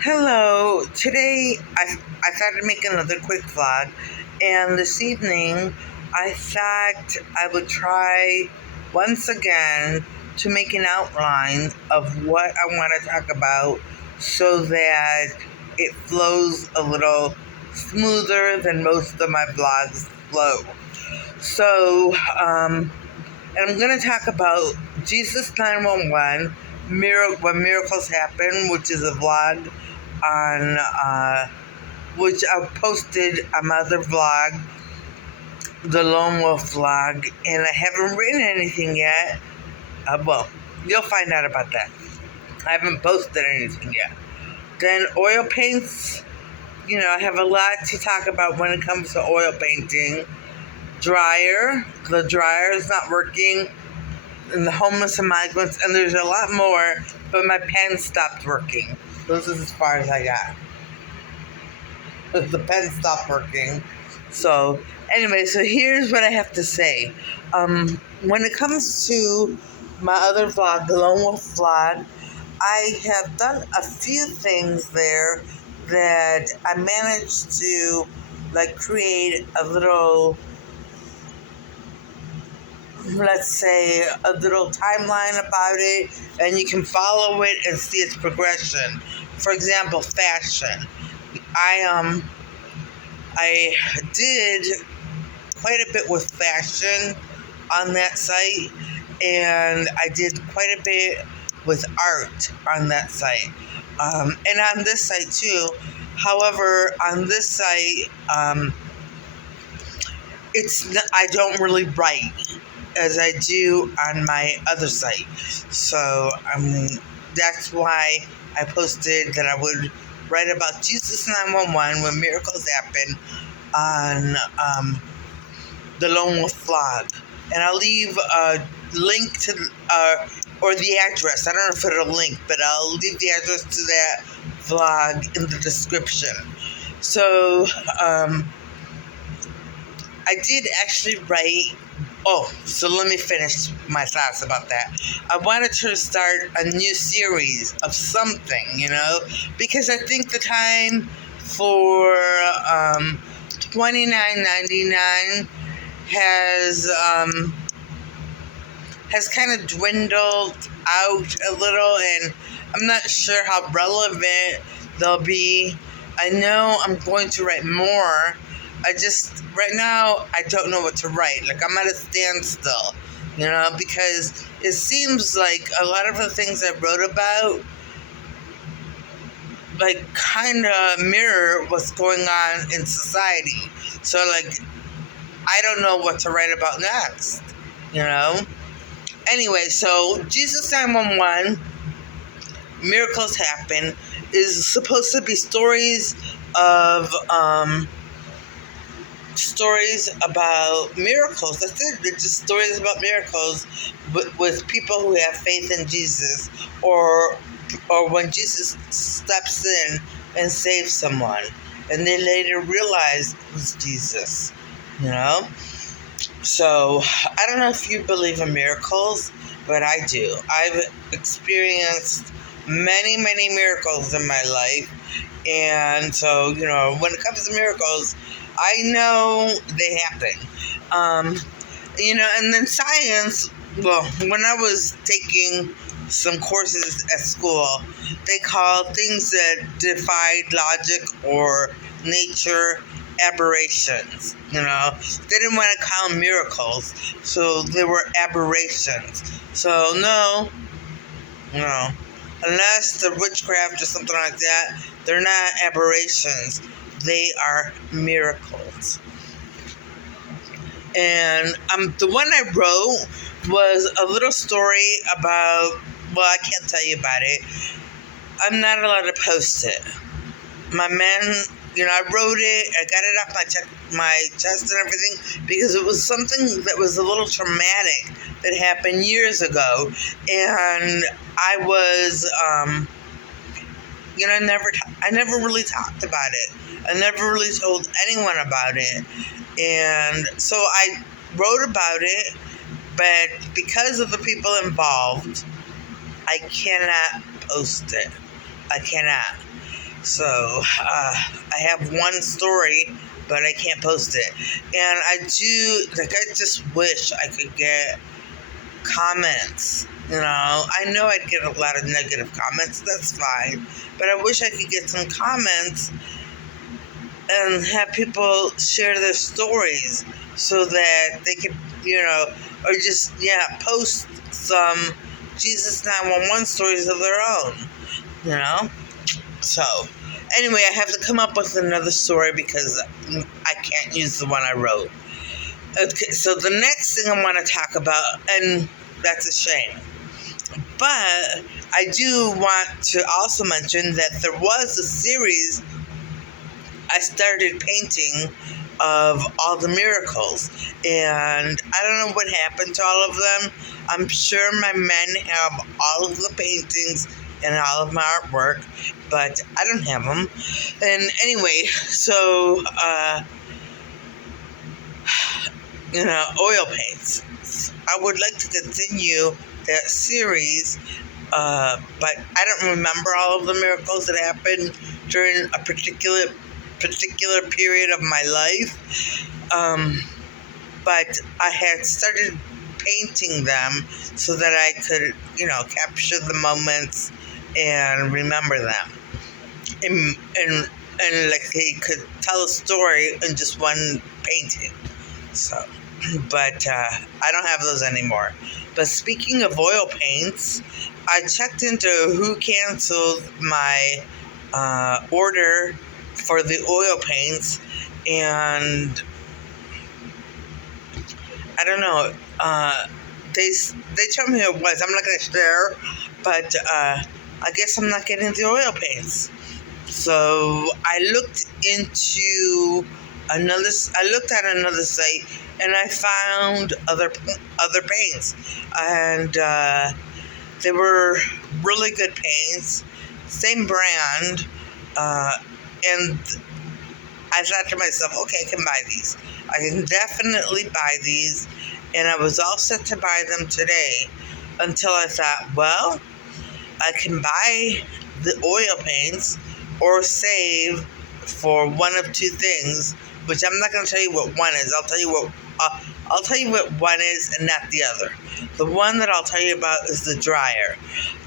Hello. Today I thought I'd make another quick vlog, and this evening I thought I would try once again to make an outline of what I want to talk about so that it flows a little smoother than most of my vlogs flow. So, and I'm going to talk about Jesus 911, When Miracles Happen, which is a vlog on which I posted on my other vlog, the Lone Wolf vlog, and I haven't written anything yet. Well, you'll find out about that. I haven't posted anything yet. Then oil paints, I have a lot to talk about when it comes to oil painting. The dryer is not working, and the homeless and migrants, and there's a lot more, but my pen stopped working. This is as far as I got. The pen stopped working. So, anyway, so here's what I have to say. When it comes to my other vlog, the Lone Wolf vlog, I have done a few things there that I managed to create a little, let's say, a little timeline about it, and you can follow it and see its progression. For example, fashion. I did quite a bit with fashion on that site, and I did quite a bit with art on that site, and on this site too. However, on this site, I don't really write as I do on my other site. So that's why I posted that I would write about Jesus 911 when miracles happen on the Lone Wolf vlog. And I'll leave a link to, or the address. I don't know if it'll link, but I'll leave the address to that vlog in the description. So, I did actually write. Oh, so let me finish my thoughts about that. I wanted to start a new series of something, because I think the time for $29.99 has kind of dwindled out a little, and I'm not sure how relevant they'll be. I know I'm going to write more. Right now, I don't know what to write. I'm at a standstill, because it seems like a lot of the things I wrote about, kind of mirror what's going on in society. So, I don't know what to write about next, Anyway, so Jesus 911, Miracles Happen, is supposed to be stories about miracles. That's it. They're just stories about miracles with people who have faith in Jesus, or when Jesus steps in and saves someone, and they later realize it was Jesus. So I don't know if you believe in miracles, but I do. I've experienced many, many miracles in my life, and so when it comes to miracles, I know they happen. And then science, well, when I was taking some courses at school, they called things that defied logic or nature aberrations. They didn't want to call them miracles, so they were aberrations. So no, unless they're witchcraft or something like that, they're not aberrations. They are miracles. And the one I wrote was a little story about, well, I can't tell you about it. I'm not allowed to post it. My man, I wrote it, I got it off my chest and everything, because it was something that was a little traumatic that happened years ago. And I was, I never really talked about it. I never really told anyone about it. And so I wrote about it, but because of the people involved, I cannot post it. I cannot. So I have one story, but I can't post it. And I just wish I could get comments. I know I'd get a lot of negative comments, that's fine. But I wish I could get some comments and have people share their stories so that they could, or just, post some Jesus 911 stories of their own, you know? So, anyway, I have to come up with another story because I can't use the one I wrote. Okay, so the next thing I want to talk about, and that's a shame, but I do want to also mention that there was a series I started painting of all the miracles, and I don't know what happened to all of them. I'm sure my men have all of the paintings and all of my artwork, but I don't have them. And anyway, so oil paints. I would like to continue that series, but I don't remember all of the miracles that happened during a particular period of my life. But I had started painting them so that I could, capture the moments and remember them. And like they could tell a story in just one painting. So, but I don't have those anymore. But speaking of oil paints, I checked into who canceled my order for the oil paints, and I don't know. They told me it was. I'm not going to share, but I guess I'm not getting the oil paints. So I looked at another site, and I found other paints, and they were really good paints, same brand, and I thought to myself, okay, I can buy these. I can definitely buy these, and I was all set to buy them today until I thought, well, I can buy the oil paints or save for one of two things, which I'm not going to tell you what one is. I'll tell you what one is and not the other. The one that I'll tell you about is the dryer.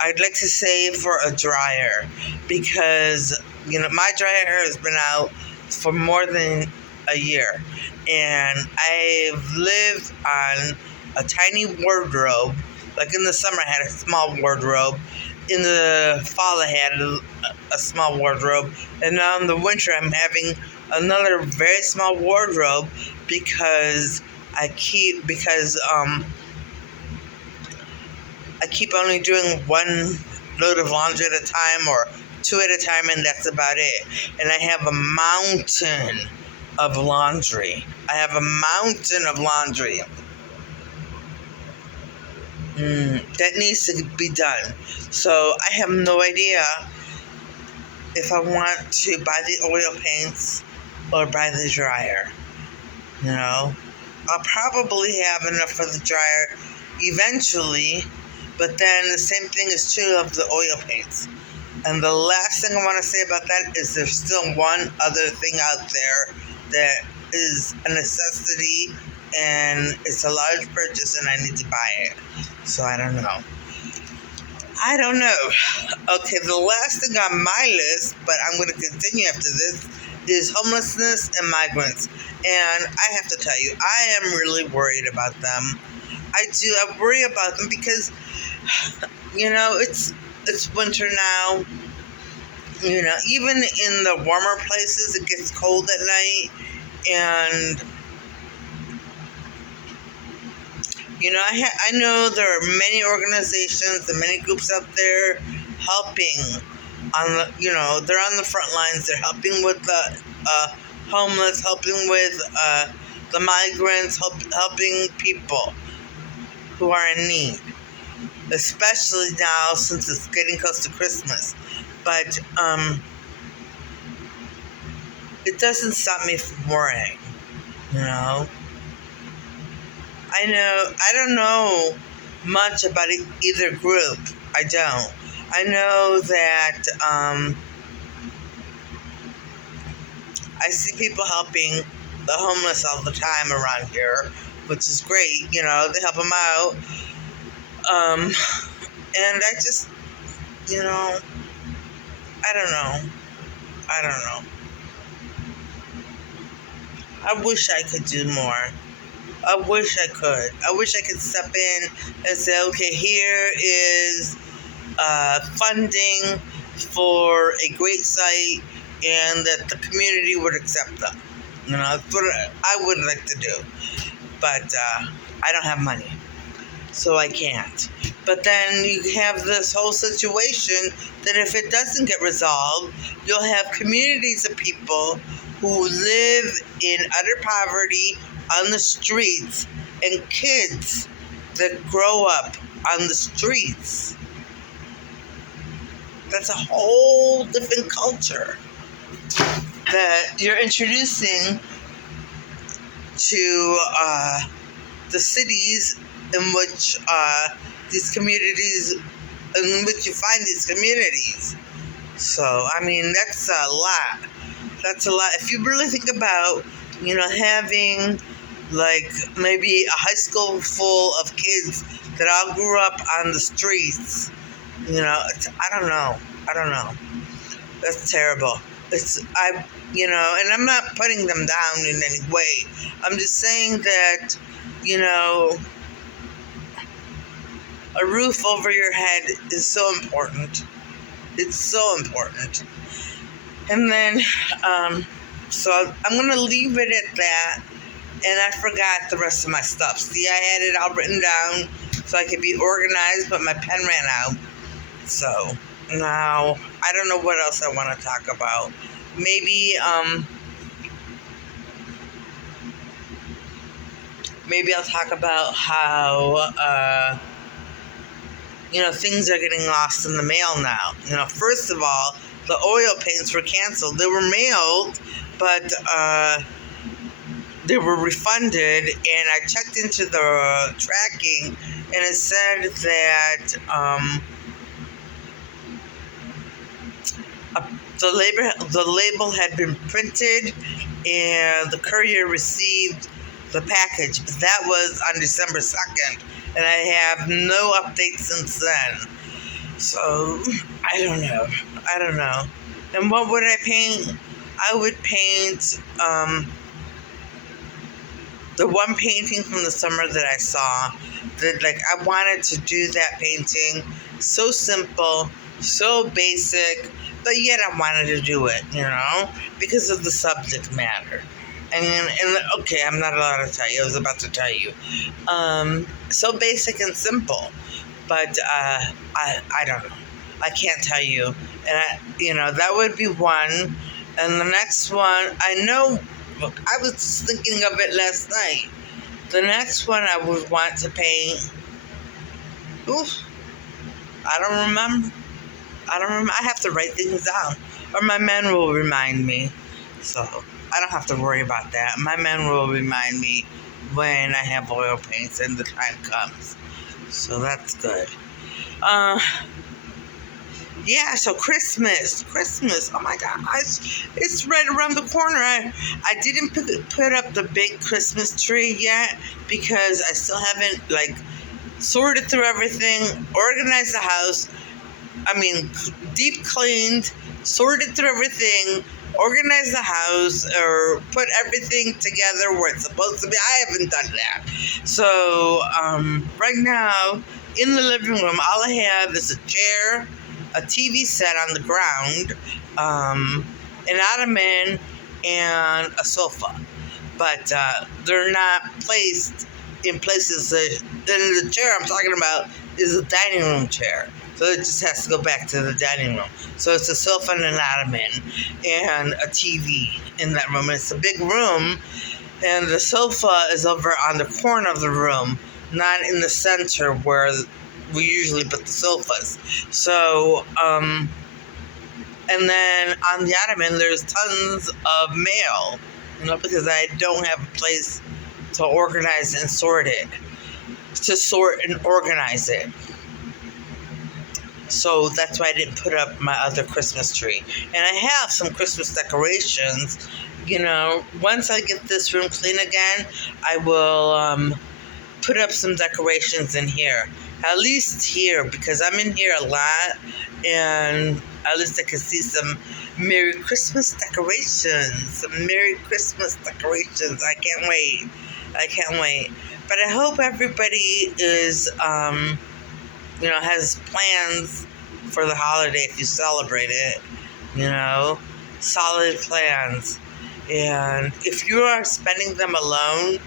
I'd like to save for a dryer because, my dryer has been out for more than a year, and I've lived on a tiny wardrobe. Like in the summer I had a small wardrobe, in the fall I had a small wardrobe, and now in the winter I'm having another very small wardrobe because I keep only doing one load of laundry at a time, or two at a time, and that's about it. And I have a mountain of laundry. That needs to be done. So I have no idea if I want to buy the oil paints or buy the dryer. I'll probably have enough for the dryer eventually, but then the same thing is true of the oil paints. And the last thing I want to say about that is there's still one other thing out there that is a necessity, and it's a large purchase, and I need to buy it. So I don't know. Okay, the last thing on my list, but I'm going to continue after this, is homelessness and migrants. And I have to tell you, I am really worried about them. I worry about them because, it's winter now. Even in the warmer places, it gets cold at night. And, I know there are many organizations and many groups out there helping they're on the front lines. They're helping with the homeless, helping with the migrants, helping people who are in need, especially now since it's getting close to Christmas. But it doesn't stop me from worrying, I don't know much about either group. I don't. I know that I see people helping the homeless all the time around here, which is great. They help them out. And I just, I don't know. I don't know. I wish I could do more. I wish I could. I wish I could step in and say, okay, here is funding for a great site, and that the community would accept them. That's what I would like to do. But I don't have money, so I can't. But then you have this whole situation that if it doesn't get resolved, you'll have communities of people who live in utter poverty on the streets, and kids that grow up on the streets. That's a whole different culture that you're introducing to the cities in which these communities, in which you find these communities. So, I mean, that's a lot. That's a lot. If you really think about, having like maybe a high school full of kids that all grew up on the streets, I don't know. That's terrible. And I'm not putting them down in any way. I'm just saying that, a roof over your head is so important. It's so important. And then, so I'm going to leave it at that. And I forgot the rest of my stuff. See, I had it all written down so I could be organized, but my pen ran out. So now I don't know what else I want to talk about. Maybe I'll talk about how things are getting lost in the mail now. First of all, the oil paints were canceled. They were mailed, but they were refunded, and I checked into the tracking, and it said that the label had been printed, and the courier received the package, but that was on December 2nd, and I have no updates since then. So, I don't know. And what would I paint? I would paint the one painting from the summer that I saw, that I wanted to do that painting. So simple, so basic, but yet I wanted to do it, because of the subject matter. And okay, I'm not allowed to tell you. I was about to tell you. So basic and simple, but I don't know. I can't tell you. And that would be one. And the next one, I know. Look, I was thinking of it last night. The next one I would want to paint. I don't remember. I have to write things down, or my men will remind me. So I don't have to worry about that. My men will remind me when I have oil paints and the time comes. So that's good. Yeah, so Christmas. Oh my gosh, it's right around the corner. I didn't put up the big Christmas tree yet because I still haven't sorted through everything, organized the house. Deep cleaned, sorted through everything, organized the house, or put everything together where it's supposed to be. I haven't done that. So right now in the living room, all I have is a chair, a TV set on the ground, an ottoman, and a sofa. But they're not placed in places that. Then the chair I'm talking about is a dining room chair. So it just has to go back to the dining room. So it's a sofa and an ottoman and a TV in that room. And it's a big room, and the sofa is over on the corner of the room, not in the center where we usually put the sofas. So, and then on the ottoman, there's tons of mail, because I don't have a place to organize and sort it, to sort and organize it. So that's why I didn't put up my other Christmas tree. And I have some Christmas decorations, once I get this room clean again, I will put up some decorations in here. At least here, because I'm in here a lot, and at least I can see some Merry Christmas decorations. Some Merry Christmas decorations. I can't wait. I can't wait. But I hope everybody has plans for the holiday if you celebrate it. Solid plans. And if you are spending them alone,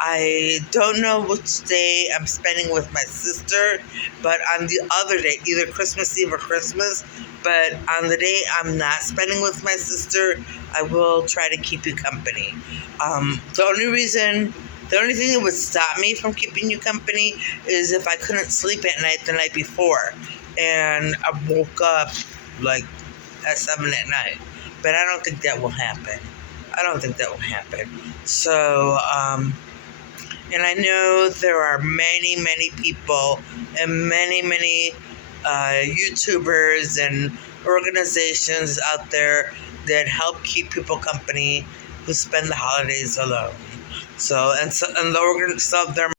I don't know which day I'm spending with my sister, but on the other day, either Christmas Eve or Christmas, but on the day I'm not spending with my sister, I will try to keep you company. The only thing that would stop me from keeping you company is if I couldn't sleep at night the night before, and I woke up like at 7 at night. But I don't think that will happen. So, and I know there are many, many people and many, many YouTubers and organizations out there that help keep people company who spend the holidays alone. So, and there